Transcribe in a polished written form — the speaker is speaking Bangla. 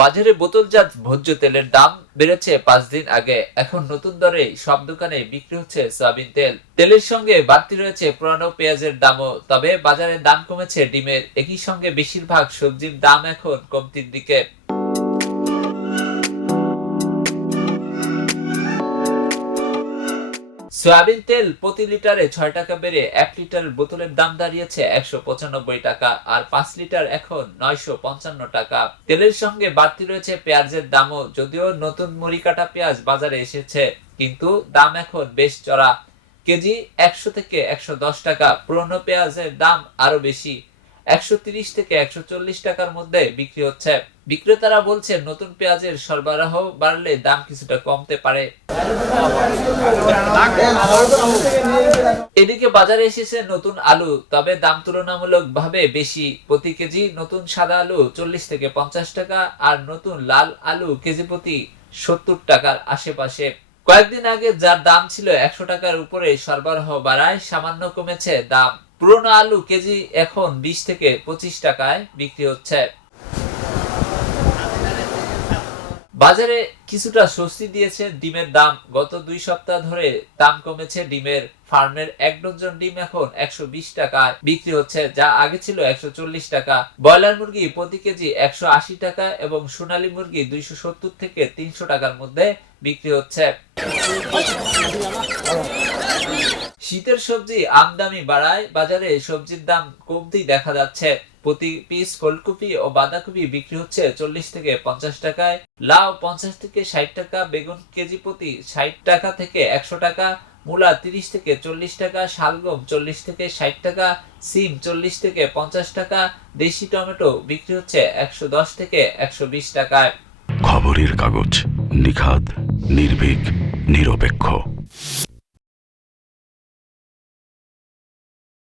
বাজারে বোতলজাত ভোজ্য তেলের দাম বেড়েছে 5 দিন আগে। এখন নতুন দরে সব দোকানে বিক্রি হচ্ছে সয়াবিন তেল। তেলের সঙ্গে বাড়তি রয়েছে পুরানো পেঁয়াজের দামও। তবে বাজারে দাম কমেছে ডিমের। একই সঙ্গে বেশিরভাগ সবজির দাম এখন কমতির দিকে। সয়াবিন তেল প্রতি লিটারে 6 টাকা বেড়ে 1 লিটার বোতলের দাম দাঁড়িয়েছে 195 টাকা, আর 5 লিটার এখন 955 টাকা। তেলের সঙ্গে বাড়তি রয়েছে পেঁয়াজের দামও। যদিও নতুন মুড়ি কাটা পেঁয়াজ বাজারে এসেছে, কিন্তু দাম এখন বেশ চড়া। কেজি 100 থেকে 110 টাকা। পুরনো পেঁয়াজের দাম আরো বেশি, 130 থেকে 140 টাকার মধ্যে বিক্রি হচ্ছে। বিক্রেতারা বলছে নতুন পেঁয়াজের সরবরাহ বাড়লে দাম কিছুটা কমতে পারে। এদিকে বাজারে এসেছে নতুন আলু, তবে দাম তুলনামূলকভাবে বেশি। প্রতি কেজি নতুন সাদা আলু 40 থেকে 50 টাকা, আর নতুন লাল আলু কেজি প্রতি 70 টাকার আশেপাশে। কয়েকদিন আগে যার দাম ছিল 100 টাকার উপরে সরবরাহ বাড়ায় সামান্য কমেছে দাম। পুরনো আলু কেজি এখন 20 থেকে 25 টাকায় বিক্রি হচ্ছে। বাজারে কিছুটা স্বস্তি দিয়েছে ডিমের দাম। গত 2 সপ্তাহ ধরে দাম কমেছে ডিমের। ফার্মের 1 ডজন ডিম এখন 120 টাকায় বিক্রি হচ্ছে, যা আগে ছিল 140 টাকা। ব্রয়লার মুরগি প্রতি কেজি 180 টাকা এবং সোনালী মুরগি 270 থেকে 300 টাকার মধ্যে বিক্রি হচ্ছে। শীতের সবজি আমদানি বাড়ায় বাজারে সবজির দাম কমতি দেখা যাচ্ছে। প্রতি পিস ফুলকপি ও বাঁধাকপি বিক্রি হচ্ছে 40 থেকে 50 টাকায়, লাউ 50 থেকে 60 টাকা, বেগুন কেজি প্রতি 60 টাকা থেকে 100 টাকা, মূলা 30 থেকে 40 টাকা, শালগম 40 থেকে 60 টাকা, সিম 40 থেকে 50 টাকা, দেশি টমেটো বিক্রি হচ্ছে 110 থেকে 120 টাকায়। খবরের কাগজ, নিখাদ, নির্ভীক, নিরপেক্ষ।